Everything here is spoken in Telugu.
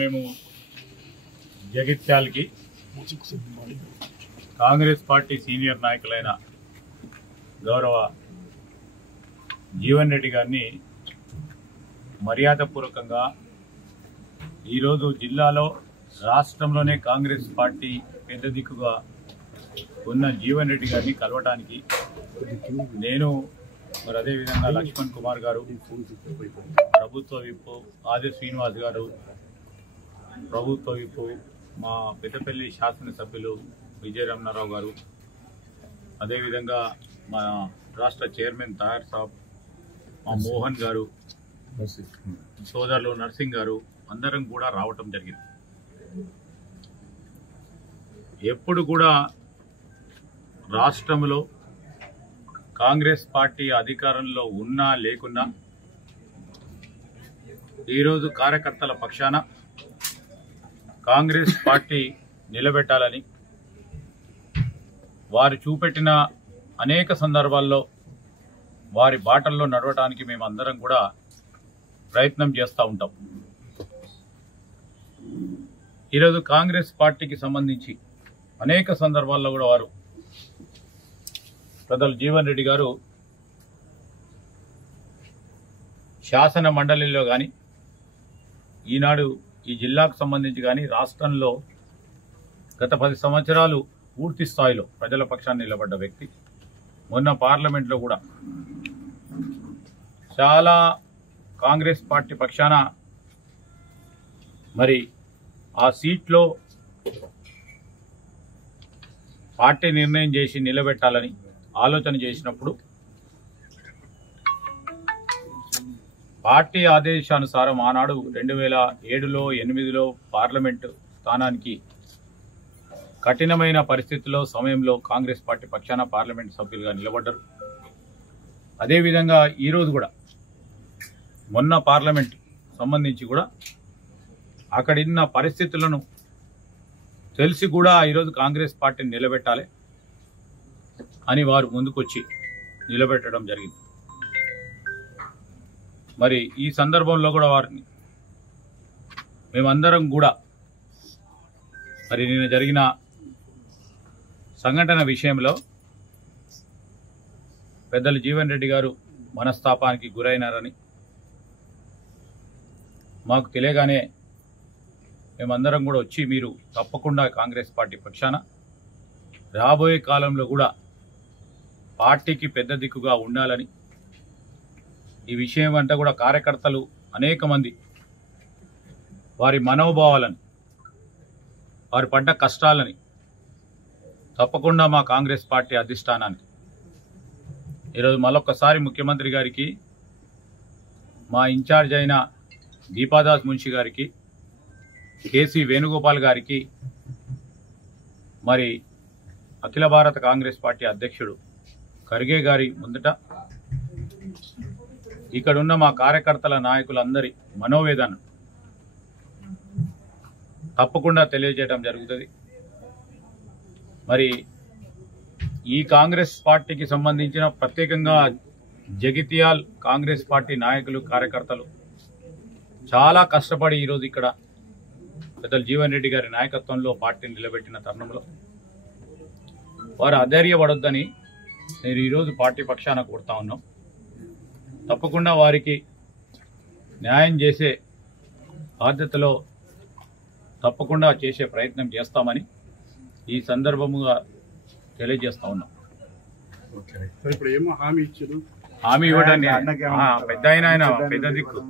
మేము జగిత్యాలకి కాంగ్రెస్ పార్టీ సీనియర్ నాయకులైన గౌరవ జీవన్ రెడ్డి గారిని మర్యాదపూర్వకంగా ఈరోజు జిల్లాలో రాష్ట్రంలోనే కాంగ్రెస్ పార్టీ పెద్ద దిక్కుగా ఉన్న జీవన్ రెడ్డి గారిని కలవటానికి నేను మరి అదేవిధంగా లక్ష్మణ్ కుమార్ గారు, ప్రభుత్వ విప్పు ఆది శ్రీనివాస్ గారు, ప్రభుత్వ విప్పు మా పెద్దపల్లి శాసనసభ్యులు విజయరమణారావు గారు, అదేవిధంగా మా రాష్ట్ర చైర్మన్ తయార్ సాబ్, మా మోహన్ గారు, సోదరులు నర్సింగ్ గారు అందరం కూడా రావటం జరిగింది. ఎప్పుడు కూడా రాష్ట్రంలో కాంగ్రెస్ పార్టీ అధికారంలో ఉన్నా లేకున్నా ఈరోజు కార్యకర్తల పక్షాన కాంగ్రెస్ పార్టీ నిలబెట్టాలని వారు చూపెట్టిన అనేక సందర్భాల్లో వారి బాటల్లో నడవడానికి మేమందరం కూడా ప్రయత్నం చేస్తూ ఉంటాం. ఈరోజు కాంగ్రెస్ పార్టీకి సంబంధించి అనేక సందర్భాల్లో కూడా వారు పెద్దలు జీవన్ రెడ్డి గారు శాసన మండలిలో కానీ ఈనాడు ఈ జిల్లాకు సంబంధించి కానీ రాష్ట్రంలో గత 10 సంవత్సరాలు పూర్తి స్థాయిలో ప్రజల పక్షాన్ని నిలబడ్డ వ్యక్తి. మొన్న పార్లమెంట్లో కూడా చాలా కాంగ్రెస్ పార్టీ పక్షాన మరి ఆ సీట్లో పార్టీ నిర్ణయం చేసి నిలబెట్టాలని ఆలోచన చేసినప్పుడు పార్టీ ఆదేశానుసారం ఆనాడు 2007లో 2008లో పార్లమెంటు స్థానానికి కఠినమైన పరిస్థితుల్లో సమయంలో కాంగ్రెస్ పార్టీ పక్షాన పార్లమెంట్ సభ్యులుగా నిలబడ్డారు. అదేవిధంగా ఈరోజు కూడా మొన్న పార్లమెంట్ సంబంధించి కూడా అక్కడున్న పరిస్థితులను తెలిసి కూడా ఈరోజు కాంగ్రెస్ పార్టీని నిలబెట్టాలి అని వారు ముందుకొచ్చి నిలబెట్టడం జరిగింది. మరి ఈ సందర్భంలో కూడా వారిని మేమందరం కూడా మరి నిన్న జరిగిన సంఘటన విషయంలో పెద్దలు జీవన్ రెడ్డి గారు మనస్తాపానికి గురైనారని మాకు తెలియగానే మేమందరం కూడా వచ్చి మీరు తప్పకుండా కాంగ్రెస్ పార్టీ పక్షాన రాబోయే కాలంలో కూడా పార్టీకి పెద్ద దిక్కుగా ఉండాలని, ఈ విషయం అంతా కూడా కార్యకర్తలు అనేక మంది వారి మనోభావాలని, వారు పడ్డ కష్టాలని తప్పకుండా మా కాంగ్రెస్ పార్టీ అధిష్టానానికి ఈరోజు మరొకసారి ముఖ్యమంత్రి గారికి, మా ఇన్ఛార్జ్ అయిన దీపాదాస్ మున్షి గారికి, కేసీ వేణుగోపాల్ గారికి, మరి అఖిల భారత కాంగ్రెస్ పార్టీ అధ్యక్షుడు ఖర్గే గారి ముందట ఇక్కడున్న మా కార్యకర్తల నాయకులందరి మనోవేదన తప్పకుండా తెలియజేయడం జరుగుతుంది. మరి ఈ కాంగ్రెస్ పార్టీకి సంబంధించిన ప్రత్యేకంగా జగిత్యాల్ కాంగ్రెస్ పార్టీ నాయకులు, కార్యకర్తలు చాలా కష్టపడి ఈరోజు ఇక్కడ పెద్దలు జీవన్ రెడ్డి గారి నాయకత్వంలో పార్టీని నిలబెట్టిన తరుణంలో వారు అధైర్యపడొద్దని నేను ఈరోజు పార్టీ పక్షాన కోరుతా ఉన్నాం. తప్పకుండా వారికి న్యాయం చేసే బాధ్యతలో తప్పకుండా చేసే ప్రయత్నం చేస్తామని ఈ సందర్భముగా తెలియజేస్తా ఉన్నాం. హామీ ఇవ్వడాన్ని పెద్ద ఆయన పెద్ద దిక్కు